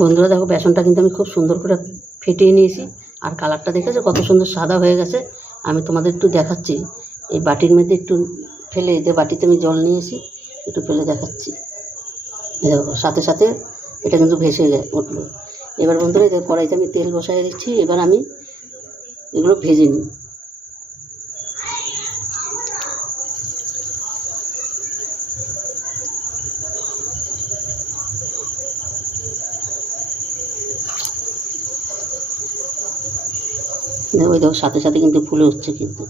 বন্ধুরা দেখো, বেসনটা কিন্তু আমি খুব সুন্দর করে ফেটিয়ে নিয়েছি। আর কালারটা দেখেছো কত সুন্দর সাদা হয়ে গেছে। আমি তোমাদের একটু দেখাচ্ছি, এই বাটির মধ্যে একটু ফেলে, এতে বাটিতে আমি জল নিয়েছি, একটু ফেলে দেখাচ্ছি। এই দেখো সাথে সাথে এটা কিন্তু ভেসে উঠলো। এবার বন্ধুরা এই কড়াইতে আমি তেল বসাই দিচ্ছি। এবার আমি এগুলো ভেজে নিই। দেখো এই দেখো সাথে সাথে কিন্তু ফুলে উঠছে। কিন্তু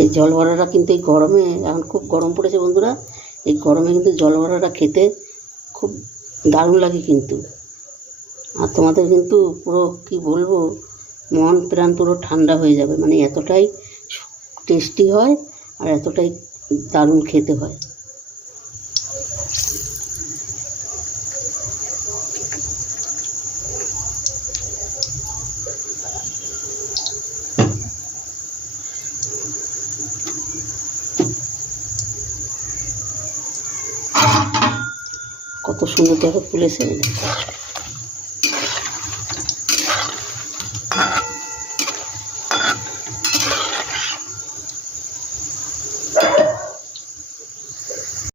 এই জল বড়াটা কিন্তু এই গরমে, এখন খুব গরম পড়েছে বন্ধুরা, এই গরমে কিন্তু জল বড়াটা খেতে খুব দারুণ লাগে কিন্তু। আর তোমাদের কিন্তু পুরো কি বলবো, মন প্রাণ পুরো ঠান্ডা হয়ে যাবে। মানে এতটাই টেস্টি হয় আর এতটাই দারুণ খেতে হয়। কত সুন্দর দেখো ফুলেছে।